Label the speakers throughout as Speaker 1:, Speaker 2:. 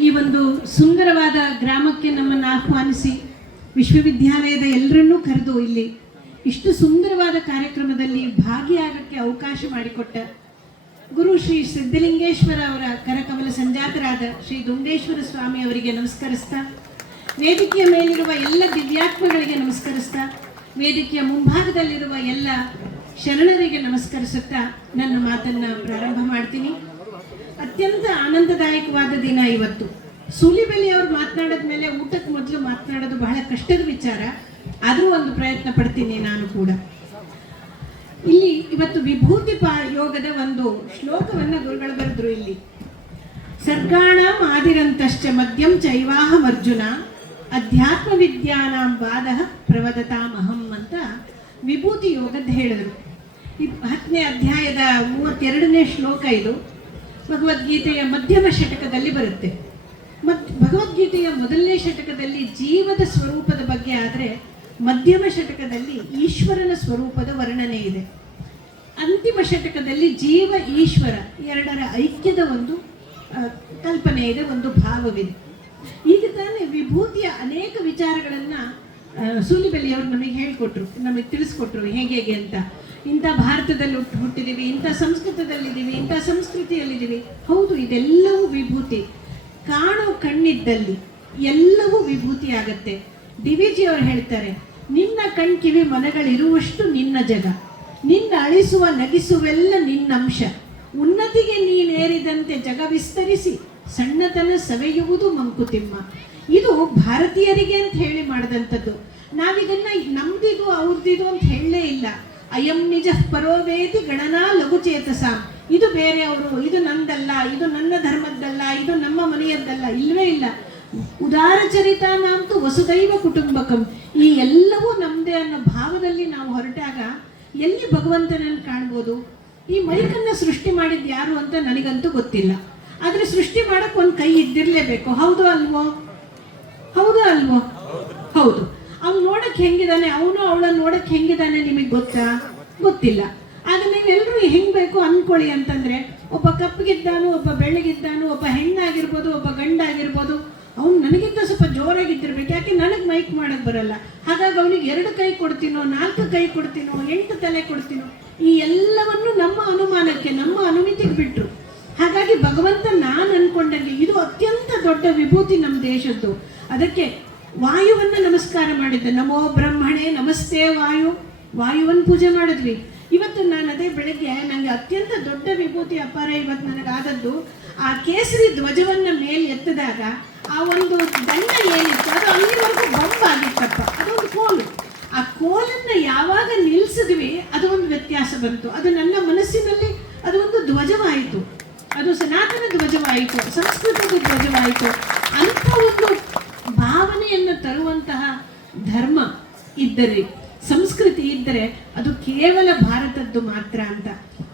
Speaker 1: ಈ ಒಂದು ಸುಂದರವಾದ ಗ್ರಾಮಕ್ಕೆ ನಮ್ಮನ್ನು ಆಹ್ವಾನಿಸಿ ವಿಶ್ವವಿದ್ಯಾಲಯದ ಎಲ್ಲರನ್ನೂ ಕರೆದು ಇಲ್ಲಿ ಇಷ್ಟು ಸುಂದರವಾದ ಕಾರ್ಯಕ್ರಮದಲ್ಲಿ ಭಾಗಿಯಾಗಕ್ಕೆ ಅವಕಾಶ ಮಾಡಿಕೊಟ್ಟ ಗುರು ಶ್ರೀ ಸಿದ್ಧಲಿಂಗೇಶ್ವರ ಅವರ ಕರಕಮಲ ಸಂಜಾತರಾದ ಶ್ರೀ ದುಂಡೇಶ್ವರ ಸ್ವಾಮಿ ಅವರಿಗೆ ನಮಸ್ಕರಿಸ್ತಾ, ವೇದಿಕೆಯ ಮೇಲಿರುವ ಎಲ್ಲ ದಿವ್ಯಾತ್ಮಗಳಿಗೆ ನಮಸ್ಕರಿಸ್ತಾ, ವೇದಿಕೆಯ ಮುಂಭಾಗದಲ್ಲಿರುವ ಎಲ್ಲ ಶರಣರಿಗೆ ನಮಸ್ಕರಿಸುತ್ತಾ ನನ್ನ ಮಾತನ್ನ ಪ್ರಾರಂಭ ಮಾಡ್ತೀನಿ. ಅತ್ಯಂತ ಆನಂದದಾಯಕವಾದ ದಿನ ಇವತ್ತು. ಸೂಲಿಬೆಲೆ ಅವ್ರು ಮಾತನಾಡಿದ ಮೇಲೆ ಊಟಕ್ಕೆ ಮೊದಲು ಮಾತನಾಡೋದು ಬಹಳ ಕಷ್ಟದ ವಿಚಾರ. ಆದರೂ ಒಂದು ಪ್ರಯತ್ನ ಪಡ್ತೀನಿ ನಾನು ಕೂಡ. ಇಲ್ಲಿ ಇವತ್ತು ವಿಭೂತಿ ಯೋಗದ ಒಂದು ಶ್ಲೋಕವನ್ನ ಗುರುಗಳು ಬರೆದ್ರು ಇಲ್ಲಿ. ಸರ್ಗಾಣ ಮಾದಿರಂತಶ್ಚ ಮದ್ಯಂ ಚೈವಾಹಂ ಅರ್ಜುನ. ಅಧ್ಯಾತ್ಮ ವಿದ್ಯಾನಾಂ ವಾದ ಪ್ರವದತಾಮಹಂ ಅಂತ ವಿಭೂತಿ ಯೋಗದ ಹೇಳಿದರು. ಹತ್ತನೇ ಅಧ್ಯಾಯದ ಮೂವತ್ತೆರಡನೇ ಶ್ಲೋಕ ಇದು. ಭಗವದ್ಗೀತೆಯ ಮಧ್ಯಮ ಶತಕದಲ್ಲಿ ಬರುತ್ತೆ. ಮತ್ ಭಗವದ್ಗೀತೆಯ ಮೊದಲನೇ ಶತಕದಲ್ಲಿ ಜೀವದ ಸ್ವರೂಪದ ಬಗ್ಗೆ ಆದರೆ ಮಧ್ಯಮ ಶತಕದಲ್ಲಿ ಈಶ್ವರನ ಸ್ವರೂಪದ ವರ್ಣನೆ ಇದೆ. ಅಂತಿಮ ಶತಕದಲ್ಲಿ ಜೀವ ಈಶ್ವರ ಎರಡರ ಐಕ್ಯದ ಒಂದು ಕಲ್ಪನೆ ಇದೆ, ಒಂದು ಭಾವವಿದೆ ಈಗ ತಾನೇ ವಿಭೂತಿಯ ಅನೇಕ ವಿಚಾರಗಳನ್ನ ಸೂಲಿಬೆಲ್ಲಿಯವರು ನಮಗೆ ಹೇಳಿಕೊಟ್ರು, ನಮಗೆ ತಿಳಿಸ್ಕೊಟ್ರು, ಹೇಗೆ ಹೇಗೆ ಅಂತ. ಇಂಥ ಭಾರತದಲ್ಲಿ ಹುಟ್ಟು ಹುಟ್ಟಿದ್ದೀವಿ ಇಂಥ ಸಂಸ್ಕೃತದಲ್ಲಿದ್ದೀವಿ ಇಂಥ ಸಂಸ್ಕೃತಿಯಲ್ಲಿದ್ದೀವಿ ಹೌದು, ಇದೆಲ್ಲವೂ ವಿಭೂತಿ. ಕಾಣೋ ಕಣ್ಣಿದ್ದಲ್ಲಿ ಎಲ್ಲವೂ ವಿಭೂತಿ ಆಗತ್ತೆ. ಡಿ ವಿ ಜಿ ಅವರು ಹೇಳ್ತಾರೆ, ನಿನ್ನ ಕಣ್ಕಿವಿ ಮನಗಳಿರುವಷ್ಟು ನಿನ್ನ ಜಗ. ನಿನ್ನ ಅಳಿಸುವ, ನಗಿಸುವೆಲ್ಲ ನಿನ್ನ ಅಂಶ ಉನ್ನತಿಗೆ ನೀನೇರಿದಂತೆ ಜಗ ವಿಸ್ತರಿಸಿ, ಸಣ್ಣತನ ಸವೆಯುವುದು ಮಂಕುತಿಮ್ಮ. ಇದು ಭಾರತೀಯರಿಗೆ ಅಂತ ಹೇಳಿ ಮಾಡಿದಂಥದ್ದು. ನಾವಿದನ್ನು ನಮ್ದಿದು ಅವ್ರದಿದು ಅಂತ ಹೇಳಲೇ ಇಲ್ಲ. ಅಯಂ ನಿಜ ಪರೋವೇದಿ ಗಣನಾ ಲಘುಚೇತಸ ಇದು ಬೇರೆಯವರು ಇದು ನಂದಲ್ಲ, ಇದು ನನ್ನ ಧರ್ಮದ್ದಲ್ಲ, ಇದು ನಮ್ಮ ಮನೆಯದ್ದಲ್ಲ ಇಲ್ಲವೇ ಇಲ್ಲ. ಉದಾರ ಚರಿತ ನಾಂತು ವಸುದೈವ ಕುಟುಂಬಕಂ. ಈ ಎಲ್ಲವೂ ನಮ್ದೇ ಅನ್ನೋ ಭಾವದಲ್ಲಿ ನಾವು ಹೊರಟಾಗ ಎಲ್ಲಿ ಭಗವಂತನನ್ನು ಕಾಣ್ಬೋದು? ಈ ಮೈಕನ್ನ ಸೃಷ್ಟಿ ಮಾಡಿದ್ದು ಯಾರು ಅಂತ ನನಗಂತೂ ಗೊತ್ತಿಲ್ಲ. ಆದ್ರೆ ಸೃಷ್ಟಿ ಮಾಡಕ್ಕೆ ಒಂದು ಕೈ ಇದ್ದಿರಲೇಬೇಕು. ಹೌದು ಅಲ್ವೋ? ಹೌದು ಅಲ್ವೋ? ಹೌದು. ಅವ್ನು ನೋಡಕ್ ಹೆಂಗಿದಾನೆ? ಅವನು ಅವಳ ನೋಡಕ್ ಹೆಂಗಿದಾನೆ ನಿಮಗೆ ಗೊತ್ತಾ? ಗೊತ್ತಿಲ್ಲ. ಆಗ ನೀವೆಲ್ಲರೂ ಹೆಂಗ್ ಬೇಕು ಅನ್ಕೊಳ್ಳಿ ಅಂತಂದ್ರೆ, ಒಬ್ಬ ಕಪ್ಪಗಿದ್ದಾನು, ಒಬ್ಬ ಬೆಳ್ಳಗಿದ್ದಾನು, ಒಬ್ಬ ಹೆಣ್ಣಾಗಿರ್ಬೋದು, ಒಬ್ಬ ಗಂಡಾಗಿರ್ಬೋದು, ಅವ್ನು ನನಗಿಂತ ಸ್ವಲ್ಪ ಜೋರಾಗಿದ್ದಿರ್ಬೇಕು. ಯಾಕೆ ನನಗೆ ಮೈಕ್ ಮಾಡಕ್ ಬರಲ್ಲ? ಹಾಗಾಗಿ ಅವನಿಗೆ ಎರಡು ಕೈ ಕೊಡ್ತೀನೋ, ನಾಲ್ಕು ಕೈ ಕೊಡ್ತೀನೋ, ಎಂಟು ತಲೆ ಕೊಡ್ತೀನೋ, ಈ ಎಲ್ಲವನ್ನು ನಮ್ಮ ಅನುಮಾನಕ್ಕೆ, ನಮ್ಮ ಅನುಮಿತಿಗೆ ಬಿಟ್ರು. ಹಾಗಾಗಿ ಭಗವಂತ ನಾನು ಅನ್ಕೊಂಡಲ್ಲಿ ಇದು ಅತ್ಯಂತ ದೊಡ್ಡ ವಿಭೂತಿ ನಮ್ಮ ದೇಶದ್ದು. ಅದಕ್ಕೆ ವಾಯುವನ್ನ ನಮಸ್ಕಾರ ಮಾಡಿದ್ದೆ. ನಮೋ ಬ್ರಹ್ಮಣೆ, ನಮಸ್ತೆ ವಾಯು. ವಾಯುವನ್ನು ಪೂಜೆ ಮಾಡಿದ್ವಿ. ಇವತ್ತು ನಾನು ಅದೇ ಬೆಳಗ್ಗೆ ನನಗೆ ಅತ್ಯಂತ ದೊಡ್ಡ ವಿಭೂತಿ ಅಪಾರ ಇವತ್ತು ನನಗಾದದ್ದು. ಆ ಕೇಸರಿ ಧ್ವಜವನ್ನು ಮೇಲೆ ಎತ್ತಿದಾಗ ಆ ಒಂದು ದಂಡ ಏನಿತ್ತು, ಅದು ಅಲ್ಲಿವರೆಗೂ ಬಂಬಾಗಿತ್ತಪ್ಪ ಅದೊಂದು ಕೋಲು. ಆ ಕೋಲನ್ನು ಯಾವಾಗ ನಿಲ್ಲಿಸಿದ್ವಿ ಅದು ಒಂದು ವ್ಯತ್ಯಾಸ ಬಂತು. ಅದು ನನ್ನ ಮನಸ್ಸಿನಲ್ಲಿ ಅದು ಒಂದು ಧ್ವಜವಾಯಿತು. ಅದು ಸನಾತನ ಧ್ವಜವಾಯಿತು, ಸಂಸ್ಕೃತದ ಧ್ವಜವಾಯಿತು. ಭಾವನೆಯನ್ನು ಧರ್ಮ ಇದ್ದರೆ, ಸಂಸ್ಕೃತಿ ಇದ್ದರೆ ಅದು ಕೇವಲ ಭಾರತದ್ದು ಮಾತ್ರ ಅಂತ.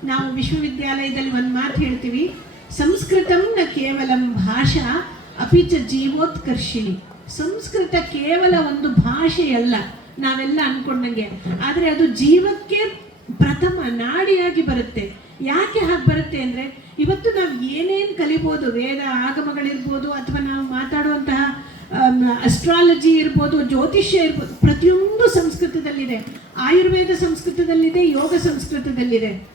Speaker 1: ನಾವು ವಿಶ್ವವಿದ್ಯಾಲಯದಲ್ಲಿ ಒಂದು ಮಾತು ಹೇಳ್ತೀವಿ ಸಂಸ್ಕೃತಂನ ಕೇವಲಂ ಭಾಷಾ ಅಪಿಚ ಜೀವೋತ್ಕರ್ಷಿಣಿ. ಸಂಸ್ಕೃತ ಕೇವಲ ಒಂದು ಭಾಷೆಯಲ್ಲ ನಾವೆಲ್ಲ ಅನ್ಕೊಂಡಂಗೆ. ಆದರೆ ಅದು ಜೀವಕ್ಕೆ ಪ್ರಥಮ ನಾಡಿಯಾಗಿ ಬರುತ್ತೆ. ಯಾಕೆ ಹಾಗೆ ಬರುತ್ತೆ ಅಂದ್ರೆ, ಇವತ್ತು ನಾವು ಏನೇನು ಕಲಿಬೋದು, ವೇದ ಆಗಮಗಳಿರ್ಬೋದು ಅಥವಾ ನಾವು ಮಾತಾಡುವಂತಹ ಅಸ್ಟ್ರಾಲಜಿ ಇರ್ಬೋದು, ಜ್ಯೋತಿಷ್ಯ ಇರ್ಬೋದು, ಪ್ರತಿಯೊಂದು ಸಂಸ್ಕೃತದಲ್ಲಿದೆ. ಆಯುರ್ವೇದ ಸಂಸ್ಕೃತದಲ್ಲಿದೆ, ಯೋಗ ಸಂಸ್ಕೃತದಲ್ಲಿದೆ.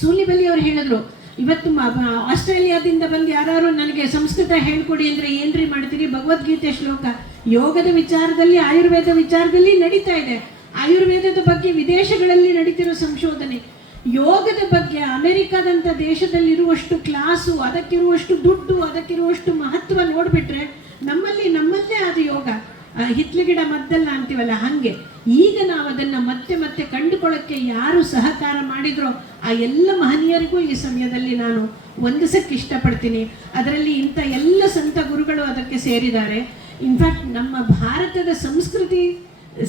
Speaker 1: ಸೂಲಿಬಲಿ ಅವ್ರು ಹೇಳಿದ್ರು, ಇವತ್ತು ಆಸ್ಟ್ರೇಲಿಯಾದಿಂದ ಬಂದು ಯಾರು ನನಗೆ ಸಂಸ್ಕೃತ ಹೇಳ್ಕೊಡಿ ಅಂದ್ರೆ ಏನ್ರಿ ಮಾಡ್ತೀರಿ? ಭಗವದ್ಗೀತೆ ಶ್ಲೋಕ. ಯೋಗದ ವಿಚಾರದಲ್ಲಿ, ಆಯುರ್ವೇದ ವಿಚಾರದಲ್ಲಿ ನಡೀತಾ ಇದೆ. ಆಯುರ್ವೇದದ ಬಗ್ಗೆ ವಿದೇಶಗಳಲ್ಲಿ ನಡೀತಿರೋ ಸಂಶೋಧನೆ. ಯೋಗದ ಬಗ್ಗೆ ಅಮೆರಿಕಾದಂಥ ದೇಶದಲ್ಲಿರುವಷ್ಟು ಕ್ಲಾಸು, ಅದಕ್ಕಿರುವಷ್ಟು ದುಡ್ಡು, ಅದಕ್ಕಿರುವಷ್ಟು ಮಹತ್ವ ನೋಡ್ಬಿಟ್ರೆ ನಮ್ಮಲ್ಲಿ ನಮ್ಮಲ್ಲೇ ಆದ ಯೋಗ. ಹಿತ್ಲು ಗಿಡ ಮದ್ದಲ್ಲ ಅಂತೀವಲ್ಲ, ಹಂಗೆ. ಈಗ ನಾವು ಅದನ್ನ ಮತ್ತೆ ಮತ್ತೆ ಕಂಡುಕೊಳ್ಳೋಕ್ಕೆ ಯಾರು ಸಹಕಾರ ಮಾಡಿದ್ರೋ ಆ ಎಲ್ಲ ಮಹನೀಯರಿಗೂ ಈ ಸಮಯದಲ್ಲಿ ನಾನು ವಂದಿಸಕ್ಕೆ ಇಷ್ಟಪಡ್ತೀನಿ. ಅದರಲ್ಲಿ ಇಂಥ ಎಲ್ಲ ಸಂತ ಗುರುಗಳು ಅದಕ್ಕೆ ಸೇರಿದ್ದಾರೆ. ಇನ್ಫ್ಯಾಕ್ಟ್ ನಮ್ಮ ಭಾರತದ ಸಂಸ್ಕೃತಿ,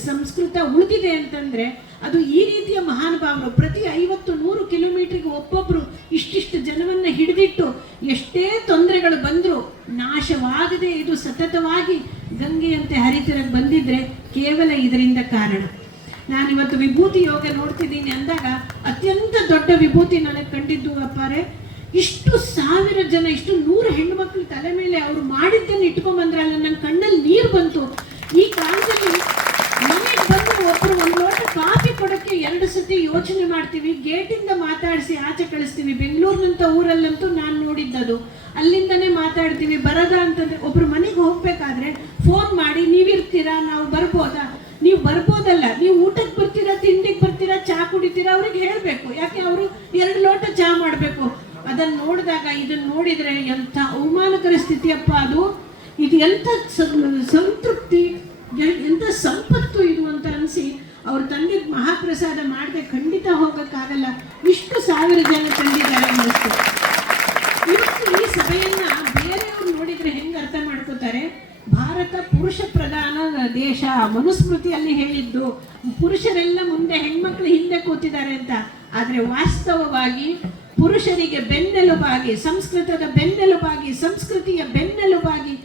Speaker 1: ಸಂಸ್ಕೃತ ಉಳಿದಿದೆ ಅಂತಂದ್ರೆ ಅದು ಈ ರೀತಿಯ ಮಹಾನುಭಾವರು ಪ್ರತಿ ಐವತ್ತು ನೂರು ಕಿಲೋಮೀಟ್ರಿಗೆ ಒಬ್ಬೊಬ್ರು ಇಷ್ಟಿಷ್ಟು ಜನವನ್ನ ಹಿಡಿದಿಟ್ಟು ಎಷ್ಟೇ ತೊಂದರೆಗಳು ಬಂದರೂ ನಾಶವಾಗದೆ ಇದು ಸತತವಾಗಿ ಗಂಗೆಯಂತೆ ಹರಿತಿರಕ್ಕೆ ಬಂದಿದ್ರೆ ಕೇವಲ ಇದರಿಂದ ಕಾರಣ. ನಾನಿವತ್ತು ವಿಭೂತಿ ಯೋಗ ನೋಡ್ತಿದ್ದೀನಿ ಅಂದಾಗ ಅತ್ಯಂತ ದೊಡ್ಡ ವಿಭೂತಿ ನನಗೆ ಕಂಡಿದ್ದು ಅಪ್ಪಾರೆ, ಇಷ್ಟು ಸಾವಿರ ಜನ, ಇಷ್ಟು ನೂರು ಹೆಣ್ಮಕ್ಳು ತಲೆ ಮೇಲೆ ಅವರು ಮಾಡಿದ್ದನ್ನು ಇಟ್ಕೊಂಡ್ಬಂದ್ರಲ್ಲ ನನ್ನ ಕಣ್ಣಲ್ಲಿ ನೀರು ಬಂತು ಈ ಕಾಲದಲ್ಲಿ ಮನೆಗೆ ಬಂದು ಒಬ್ರು ಒಂದು ಲೋಟ ಕಾಫಿ ಕೊಡೋಕ್ಕೆ ಎರಡು ಸತಿ ಯೋಚನೆ ಮಾಡ್ತೀವಿ ಗೇಟಿಂದ ಮಾತಾಡಿಸಿ ಆಚೆ ಬೆಂಗಳೂರಿನಂತ ಊರಲ್ಲಂತೂ ನಾನು ನೋಡಿದ್ದದು. ಅಲ್ಲಿಂದನೇ ಮಾತಾಡ್ತೀವಿ, ಬರದ ಅಂತಂದ್ರೆ ಒಬ್ರು ಮನೆಗೆ ಹೋಗ್ಬೇಕಾದ್ರೆ ಫೋನ್ ಮಾಡಿ, ನೀವಿರ್ತೀರಾ? ನಾವು ಬರ್ಬೋದಾ? ನೀವು ಬರ್ಬೋದಲ್ಲ, ನೀವು ಊಟಕ್ಕೆ ಬರ್ತೀರಾ, ತಿಂಡಿಗೆ ಬರ್ತೀರಾ, ಚಾ ಕುಡಿತೀರಾ, ಅವ್ರಿಗೆ ಹೇಳಬೇಕು. ಯಾಕೆ ಅವರು ಎರಡು ಲೋಟ ಚಹಾ ಮಾಡಬೇಕು? ಅದನ್ನು ನೋಡಿದಾಗ ಇದನ್ನು ನೋಡಿದರೆ ಎಂಥ ಅವಮಾನಕರ ಸ್ಥಿತಿಯಪ್ಪ ಅದು. ಇದು ಎಂಥ ಸಂತೃಪ್ತಿ, ಎಂಥ ಸಂಪತ್ತು ಇದು ಅಂತ ಅನಿಸಿ ಅವ್ರು ತಂದಿದ್ದ ಮಹಾಪ್ರಸಾದ ಮಾಡದೆ ಖಂಡಿತ ಹೋಗೋಕ್ಕಾಗಲ್ಲ. ಇಷ್ಟು ಸಾವಿರ ಜನ ತಂದಿದ್ದಾರೆ ಅನ್ನಿಸ್ತು. ಇವತ್ತು ಈ ಸಭೆಯನ್ನ ಬೇರೆಯವ್ರು ನೋಡಿದ್ರೆ ಹೆಂಗ್ ಅರ್ಥ ಮಾಡ್ಕೋತಾರೆ? ಭಾರತ ಪುರುಷ ಪ್ರಧಾನ ದೇಶ, ಮನುಸ್ಮೃತಿಯಲ್ಲಿ ಹೇಳಿದ್ದು, ಪುರುಷರೆಲ್ಲ ಮುಂದೆ ಹೆಣ್ಮಕ್ಳು ಹಿಂದೆ ಕೂತಿದ್ದಾರೆ ಅಂತ. ಆದ್ರೆ ವಾಸ್ತವವಾಗಿ ಪುರುಷರಿಗೆ ಬೆನ್ನೆಲುಬಾಗಿ, ಸಂಸ್ಕೃತದ ಬೆನ್ನೆಲುಬಾಗಿ, ಸಂಸ್ಕೃತಿಯ ಬೆನ್ನೆಲುಬಾಗಿ,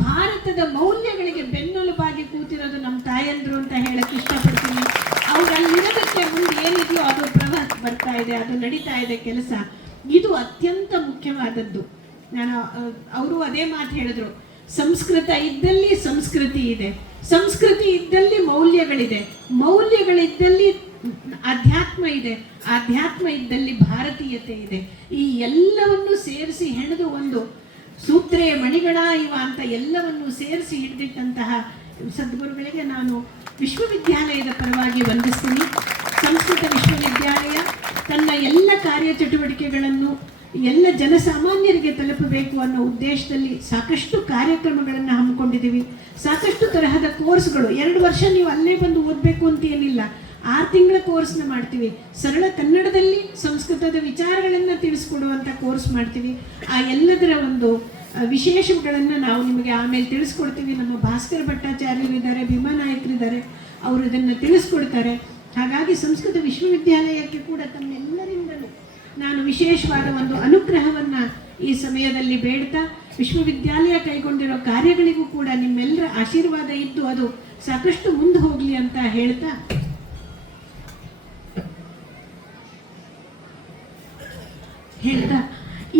Speaker 1: ಭಾರತದ ಮೌಲ್ಯಗಳಿಗೆ ಬೆನ್ನೆಲುಬಾಗಿ ಕೂತಿರೋದು ನಮ್ಮ ತಾಯಂದ್ರು ಅಂತ ಹೇಳಕ್ ಇಷ್ಟಪಡ್ತೀನಿ ಅವ್ರು ಅಲ್ಲಿರೋದಕ್ಕೆ ಮುಂದೆ ಏನಿದೆಯೋ ಅದು ಪ್ರವಾಹ ಬರ್ತಾ ಇದೆ ಅದು ನಡೀತಾ ಇದೆ ಕೆಲಸ. ಇದು ಅತ್ಯಂತ ಮುಖ್ಯವಾದದ್ದು. ನಾನು ಅವರು ಅದೇ ಮಾತು ಹೇಳಿದ್ರು. ಸಂಸ್ಕೃತ ಇದ್ದಲ್ಲಿ ಸಂಸ್ಕೃತಿ ಇದೆ. ಸಂಸ್ಕೃತಿ ಇದ್ದಲ್ಲಿ ಮೌಲ್ಯಗಳಿದೆ. ಮೌಲ್ಯಗಳಿದ್ದಲ್ಲಿ ಅಧ್ಯಾತ್ಮ ಇದೆ. ಅಧ್ಯಾತ್ಮ ಇದ್ದಲ್ಲಿ ಭಾರತೀಯತೆ ಇದೆ. ಈ ಎಲ್ಲವನ್ನು ಸೇರಿಸಿ ಹೆಣೆದು ಒಂದು ಸೂತ್ರೆಯ ಮಣಿಗಳ ಇವ ಅಂತ ಎಲ್ಲವನ್ನು ಸೇರಿಸಿ ಹಿಡಿದಿಟ್ಟಂತಹ ಸದ್ಗುರುಗಳಿಗೆ ನಾನು ವಿಶ್ವವಿದ್ಯಾಲಯದ ಪರವಾಗಿ ವಂದಿಸ್ತೀನಿ. ಸಂಸ್ಕೃತ ವಿಶ್ವವಿದ್ಯಾಲಯ ತನ್ನ ಎಲ್ಲ ಕಾರ್ಯಚಟುವಟಿಕೆಗಳನ್ನು ಎಲ್ಲ ಜನಸಾಮಾನ್ಯರಿಗೆ ತಲುಪಬೇಕು ಅನ್ನೋ ಉದ್ದೇಶದಲ್ಲಿ ಸಾಕಷ್ಟು ಕಾರ್ಯಕ್ರಮಗಳನ್ನು ಹಮ್ಮಿಕೊಂಡಿದ್ದೀವಿ. ಸಾಕಷ್ಟು ತರಹದ ಕೋರ್ಸ್ಗಳು. ಎರಡು ವರ್ಷ ನೀವು ಅಲ್ಲೇ ಬಂದು ಓದಬೇಕು ಅಂತ ಏನಿಲ್ಲ. ಆರು ತಿಂಗಳ ಕೋರ್ಸ್ನ ಮಾಡ್ತೀವಿ. ಸರಳ ಕನ್ನಡದಲ್ಲಿ ಸಂಸ್ಕೃತದ ವಿಚಾರಗಳನ್ನು ತಿಳಿಸ್ಕೊಡುವಂಥ ಕೋರ್ಸ್ ಮಾಡ್ತೀವಿ. ಆ ಎಲ್ಲದರ ಒಂದು ವಿಶೇಷಗಳನ್ನು ನಾವು ನಿಮಗೆ ಆಮೇಲೆ ತಿಳಿಸ್ಕೊಡ್ತೀವಿ. ನಮ್ಮ ಭಾಸ್ಕರ ಭಟ್ಟಾಚಾರ್ಯರು ಇದ್ದಾರೆ ಭೀಮಾ ನಾಯಕರಿದ್ದಾರೆ. ಅವರು ಇದನ್ನು ತಿಳಿಸ್ಕೊಡ್ತಾರೆ. ಹಾಗಾಗಿ ಸಂಸ್ಕೃತ ವಿಶ್ವವಿದ್ಯಾಲಯಕ್ಕೆ ಕೂಡ ತಮ್ಮೆಲ್ಲರಿಂದಲೂ ನಾನು ವಿಶೇಷವಾದ ಒಂದು ಅನುಗ್ರಹವನ್ನು ಈ ಸಮಯದಲ್ಲಿ ಬೇಡ್ತಾ, ವಿಶ್ವವಿದ್ಯಾಲಯ ಕೈಗೊಂಡಿರೋ ಕಾರ್ಯಗಳಿಗೂ ಕೂಡ ನಿಮ್ಮೆಲ್ಲರ ಆಶೀರ್ವಾದ ಇದ್ದು ಅದು ಸಾಕಷ್ಟು ಮುಂದೆ ಹೋಗಲಿ ಅಂತ ಹೇಳ್ತಾ. ಹೇಳ್ತಾ,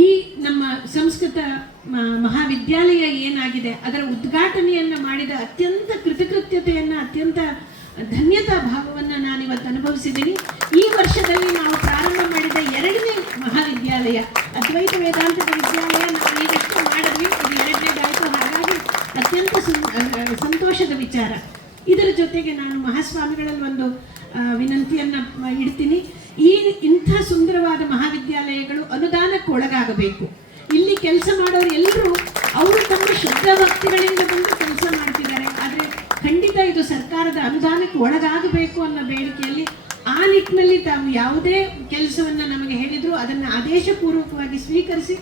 Speaker 1: ಈ ನಮ್ಮ ಸಂಸ್ಕೃತ ಮಹಾವಿದ್ಯಾಲಯ ಏನಾಗಿದೆ, ಅದರ ಉದ್ಘಾಟನೆಯನ್ನ ಮಾಡಿದ ಅತ್ಯಂತ ಕೃತಕೃತ್ಯತೆಯನ್ನು, ಅತ್ಯಂತ ಧನ್ಯತಾ ಭಾವವನ್ನು ನಾನು ಇವತ್ತು ಅನುಭವಿಸಿದ್ದೀನಿ. ಈ ವರ್ಷದಲ್ಲಿ ನಾವು ಪ್ರಾರಂಭ ಮಾಡಿದ ಎರಡನೇ ಮಹಾವಿದ್ಯಾಲಯ, ಅದ್ವೈತ ವೇದಾಂತ ವಿದ್ಯಾಲಯ. ನಾವು ಈಗಷ್ಟು ಮಾಡಿದ್ವಿ. ಇದು ಎರಡನೇದಾಯಿತು ಹಾಗಾಗಿ ಅತ್ಯಂತ ಸಂತೋಷದ ವಿಚಾರ. ಇದರ ಜೊತೆಗೆ ನಾನು ಮಹಾಸ್ವಾಮಿಗಳಲ್ಲಿ ಒಂದು ವಿನಂತಿಯನ್ನು ಇಡ್ತೀನಿ. ಈ ಇಂಥ ಸುಂದರವಾದ ಮಹಾವಿದ್ಯಾಲಯಗಳು ಅನುದಾನಕ್ಕೆ ಒಳಗಾಗಬೇಕು. ಇಲ್ಲಿ ಕೆಲಸ ಮಾಡೋರು ಎಲ್ಲರೂ ಅವರು ತಮ್ಮ ಶುದ್ಧ ಭಕ್ತಿಗಳಿಂದ ಬಂದು ಕೆಲಸ ಮಾಡ್ತಿದ್ದಾರೆ. ಆದರೆ ಖಂಡಿತ ಇದು ಸರ್ಕಾರದ ಅನುದಾನಕ್ಕೆ ಒಳಗಾಗಬೇಕು ಅನ್ನೋ ಬೇಡಿಕೆಯಲ್ಲಿ ಆ ನಿಟ್ಟಿನಲ್ಲಿ ತಾವು ಯಾವುದೇ ಕೆಲಸವನ್ನು ನಮಗೆ ಹೇಳಿದ್ರು ಅದನ್ನು ಆದೇಶಪೂರ್ವಕವಾಗಿ ಸ್ವೀಕರಿಸಿ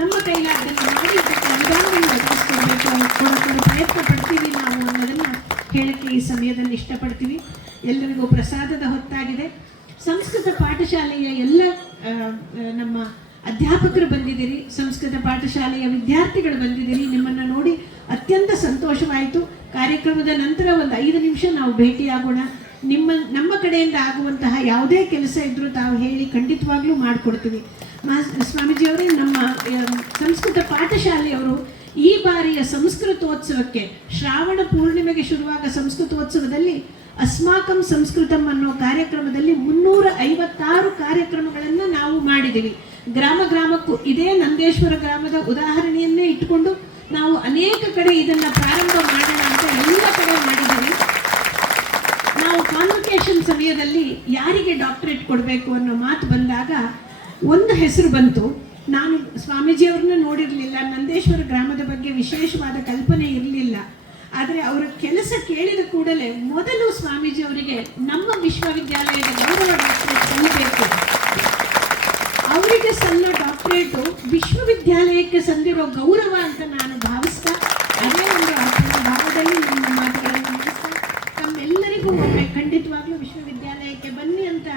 Speaker 1: ನಮ್ಮ ಕೈಲಾಗದಲ್ಲಿ ಇದಕ್ಕೆ ಅನುದಾನವನ್ನು ಒದಗಿಸ್ಕೊಡ್ಬೇಕು ಕೊಡೋಕೆ ಪ್ರಯತ್ನ ಪಡ್ತೀವಿ ನಾವು ಅನ್ನೋದನ್ನು ಹೇಳಕ್ಕೆ ಈ ಸಮಯದಲ್ಲಿ ಇಷ್ಟಪಡ್ತೀವಿ. ಎಲ್ಲರಿಗೂ ಪ್ರಸಾದದ ಹೊತ್ತಾಗಿದೆ. ಸಂಸ್ಕೃತ ಪಾಠಶಾಲೆಯ ಎಲ್ಲ ನಮ್ಮ ಅಧ್ಯಾಪಕರು ಬಂದಿದ್ದೀರಿ, ಸಂಸ್ಕೃತ ಪಾಠಶಾಲೆಯ ವಿದ್ಯಾರ್ಥಿಗಳು ಬಂದಿದ್ದೀರಿ, ನಿಮ್ಮನ್ನು ನೋಡಿ ಅತ್ಯಂತ ಸಂತೋಷವಾಯಿತು. ಕಾರ್ಯಕ್ರಮದ ನಂತರ ಒಂದು ಐದು ನಿಮಿಷ ನಾವು ಭೇಟಿಯಾಗೋಣ. ನಿಮ್ಮ, ನಮ್ಮ ಕಡೆಯಿಂದ ಆಗುವಂತಹ ಯಾವುದೇ ಕೆಲಸ ಇದ್ರೂ ತಾವು ಹೇಳಿ ಖಂಡಿತವಾಗ್ಲೂ ಮಾಡಿಕೊಡ್ತೀವಿ. ಮಾ ಸ್ವಾಮೀಜಿಯವರೇ ನಮ್ಮ ಸಂಸ್ಕೃತ ಪಾಠಶಾಲೆಯವರು ಈ ಬಾರಿಯ ಸಂಸ್ಕೃತೋತ್ಸವಕ್ಕೆ ಶ್ರಾವಣ ಪೂರ್ಣಿಮೆಗೆ ಶುರುವಾಗ ಸಂಸ್ಕೃತೋತ್ಸವದಲ್ಲಿ ಅಸ್ಮಾಕಂ ಸಂಸ್ಕೃತಂ ಅನ್ನೋ ಕಾರ್ಯಕ್ರಮದಲ್ಲಿ ಮುನ್ನೂರ ಐವತ್ತಾರು ಕಾರ್ಯಕ್ರಮಗಳನ್ನು ನಾವು ಮಾಡಿದ್ದೀವಿ. ಗ್ರಾಮ ಗ್ರಾಮಕ್ಕೂ ಇದೇ ನಂದೇಶ್ವರ ಗ್ರಾಮದ ಉದಾಹರಣೆಯನ್ನೇ ಇಟ್ಟುಕೊಂಡು ನಾವು ಅನೇಕ ಕಡೆ ಇದನ್ನು ಪ್ರಾರಂಭ ಮಾಡೋಣ ಅಂತ ಎಲ್ಲ ಕಡೆ ಮಾಡಿದ್ದೀವಿ. ನಾವು ಕಾನ್ವಕೇಶನ್ ಸಮಯದಲ್ಲಿ ಯಾರಿಗೆ ಡಾಕ್ಟರೇಟ್ ಕೊಡಬೇಕು ಅನ್ನೋ ಮಾತು ಬಂದಾಗ ಒಂದು ಹೆಸರು ಬಂತು. ನಾನು ಸ್ವಾಮೀಜಿಯವ್ರನ್ನ ನೋಡಿರಲಿಲ್ಲ. ನಂದೇಶ್ವರ ಗ್ರಾಮದ ಬಗ್ಗೆ ವಿಶೇಷವಾದ ಕಲ್ಪನೆ ಇರಲಿಲ್ಲ. ಆದರೆ ಅವರ ಕೆಲಸ ಕೇಳಿದ ಕೂಡಲೇ ಮೊದಲು ಸ್ವಾಮೀಜಿ ಅವರಿಗೆ ನಮ್ಮ ವಿಶ್ವವಿದ್ಯಾಲಯದ ಗೌರವ ಡಾಕ್ಟರೇಟ್ ಸಲ್ಲಬೇಕು ಸಲ್ಲ ಡಾಕ್ಟರೇಟು ವಿಶ್ವವಿದ್ಯಾಲಯಕ್ಕೆ ಸಂದಿರೋ ಗೌರವ ಅಂತ ನಾನು ಭಾವಿಸ್ತಾ, ಅದೇ ಒಂದು ಭಾವದಲ್ಲಿ ನಿಮ್ಮ ಮಾತುಗಳನ್ನು ಮುಗಿಸ್ತಾ, ತಮ್ಮೆಲ್ಲರಿಗೂ ಒಮ್ಮೆ ಖಂಡಿತವಾಗ್ಲೂ ವಿಶ್ವವಿದ್ಯಾಲಯಕ್ಕೆ ಬನ್ನಿ ಅಂತ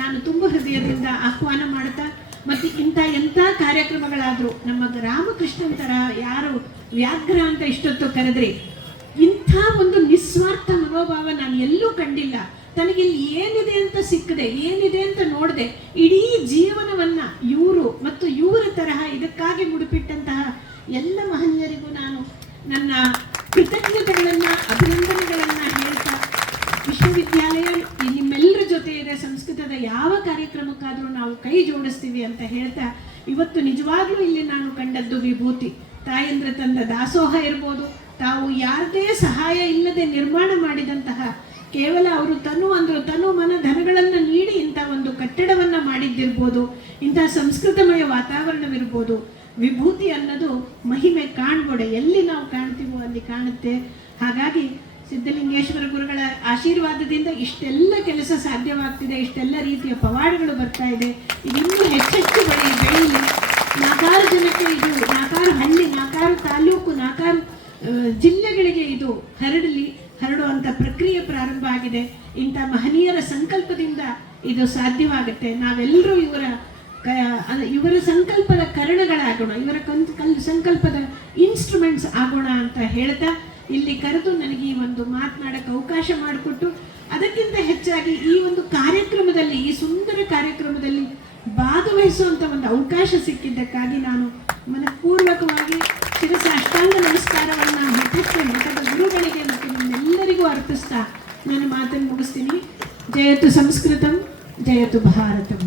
Speaker 1: ನಾನು ತುಂಬ ಹೃದಯದಿಂದ ಆಹ್ವಾನ ಮಾಡ್ತಾ, ಮತ್ತು ಇಂಥ ಎಂಥ ಕಾರ್ಯಕ್ರಮಗಳಾದರೂ ನಮ್ಮ ರಾಮಕೃಷ್ಣನ್ ಥರ ಯಾರು ವ್ಯಾಘ್ರ ಅಂತ ಇಷ್ಟೊತ್ತು ಕರೆದ್ರಿ ಇಂಥ ಒಂದು ನಿಸ್ವಾರ್ಥ ಮನೋಭಾವ ನಾನು ಎಲ್ಲೂ ಕಂಡಿಲ್ಲ. ತನಗೆ ಇಲ್ಲಿ ಏನಿದೆ ಅಂತ ಸಿಕ್ಕದೆ, ಏನಿದೆ ಅಂತ ನೋಡದೆ, ಇಡೀ ಜೀವನವನ್ನ ಇವರು ಮತ್ತು ಇವರ ತರಹ ಇದಕ್ಕಾಗಿ ಮುಡುಪಿಟ್ಟಂತಹ ಎಲ್ಲ ಮಹನೀಯರಿಗೂ ನಾನು ನನ್ನ ಕೃತಜ್ಞತೆಗಳನ್ನ, ಅಭಿನಂದನೆಗಳನ್ನ ಹೇಳ್ತಾ ವಿಶ್ವವಿದ್ಯಾಲಯ ನಿಮ್ಮೆಲ್ಲರ ಜೊತೆ ಇದೆ, ಸಂಸ್ಕೃತದ ಯಾವ ಕಾರ್ಯಕ್ರಮಕ್ಕಾದರೂ ನಾವು ಕೈ ಜೋಡಿಸ್ತೀವಿ ಅಂತ ಹೇಳ್ತಾ ಇವತ್ತು ನಿಜವಾಗ್ಲೂ ಇಲ್ಲಿ ನಾನು ಕಂಡದ್ದು ವಿಭೂತಿ. ತಾಯಂದ್ರ ತಂದ ದಾಸೋಹ ಇರ್ಬೋದು, ತಾವು ಯಾರದೇ ಸಹಾಯ ಇಲ್ಲದೆ ನಿರ್ಮಾಣ ಮಾಡಿದಂತಹ ಕೇವಲ ಅವರು ತನು ಅಂದರು ತನು ಮನ ಧನಗಳನ್ನು ನೀಡಿ ಇಂಥ ಒಂದು ಕಟ್ಟಡವನ್ನ ಮಾಡಿದ್ದಿರ್ಬೋದು, ಇಂಥ ಸಂಸ್ಕೃತಮಯ ವಾತಾವರಣವಿರ್ಬೋದು. ವಿಭೂತಿ ಅನ್ನೋದು ಮಹಿಮೆ ಕಾಣ್ಬೋಡೆ ಎಲ್ಲಿ ನಾವು ಕಾಣ್ತೀವೋ ಅಲ್ಲಿ ಕಾಣುತ್ತೆ. ಹಾಗಾಗಿ ಸಿದ್ಧಲಿಂಗೇಶ್ವರ ಗುರುಗಳ ಆಶೀರ್ವಾದದಿಂದ ಇಷ್ಟೆಲ್ಲ ಕೆಲಸ ಸಾಧ್ಯವಾಗ್ತಿದೆ, ಇಷ್ಟೆಲ್ಲ ರೀತಿಯ ಪವಾಡಗಳು ಬರ್ತಾ ಇದೆ. ಇದಿನ್ನೂ ಹೆಚ್ಚೆಚ್ಚು ಬೆಳೆ ಬೆಳೆಯಲಿ ನಾಲ್ಕಾರು ಜನಕ್ಕೆ ಇದು ನಾಲ್ಕಾರು ಹಳ್ಳಿ, ನಾಲ್ಕಾರು ತಾಲೂಕು, ನಾಲ್ಕಾರು ಜಿಲ್ಲೆಗಳಿಗೆ ಇದು ಹರಡಲಿ. ಪ್ರಾರಂಭ ಆಗಿದೆ ಇಂಥ ಮಹನೀಯರ ಸಂಕಲ್ಪದಿಂದ ಇದು ಸಾಧ್ಯವಾಗುತ್ತೆ. ನಾವೆಲ್ಲರೂ ಇವರ ಇವರ ಸಂಕಲ್ಪದ ಕರಣಗಳಾಗೋಣ, ಇವರ ಕಲ್, ಸಂಕಲ್ಪದ ಇನ್ಸ್ಟ್ರೂಮೆಂಟ್ಸ್ ಆಗೋಣ ಅಂತ ಹೇಳ್ತಾ ಇಲ್ಲಿ ಕರೆದು ನನಗೆ ಈ ಒಂದು ಮಾತನಾಡಕ್ಕೆ ಅವಕಾಶ ಮಾಡಿಕೊಟ್ಟು, ಅದಕ್ಕಿಂತ ಹೆಚ್ಚಾಗಿ ಈ ಒಂದು ಕಾರ್ಯಕ್ರಮದಲ್ಲಿ, ಈ ಸುಂದರ ಕಾರ್ಯಕ್ರಮದಲ್ಲಿ ಭಾಗವಹಿಸುವಂಥ ಒಂದು ಅವಕಾಶ ಸಿಕ್ಕಿದ್ದಕ್ಕಾಗಿ ನಾನು ಮನಪೂರ್ವಕವಾಗಿ ಶಿರಸ ಅಷ್ಟಾಂಗ ನಮಸ್ಕಾರವನ್ನು ಮಠಕ್ಕೆ ಮಠದ ಗುರುಗಳಿಗೆ ಮತ್ತು ನಿಮ್ಮೆಲ್ಲರಿಗೂ ಅರ್ಪಿಸ್ತಾ ನನ್ನ ಮಾತನ್ನು ಮುಗಿಸ್ತೀನಿ. ಜಯತು ಸಂಸ್ಕೃತಂ ಜಯತು ಭಾರತಂ.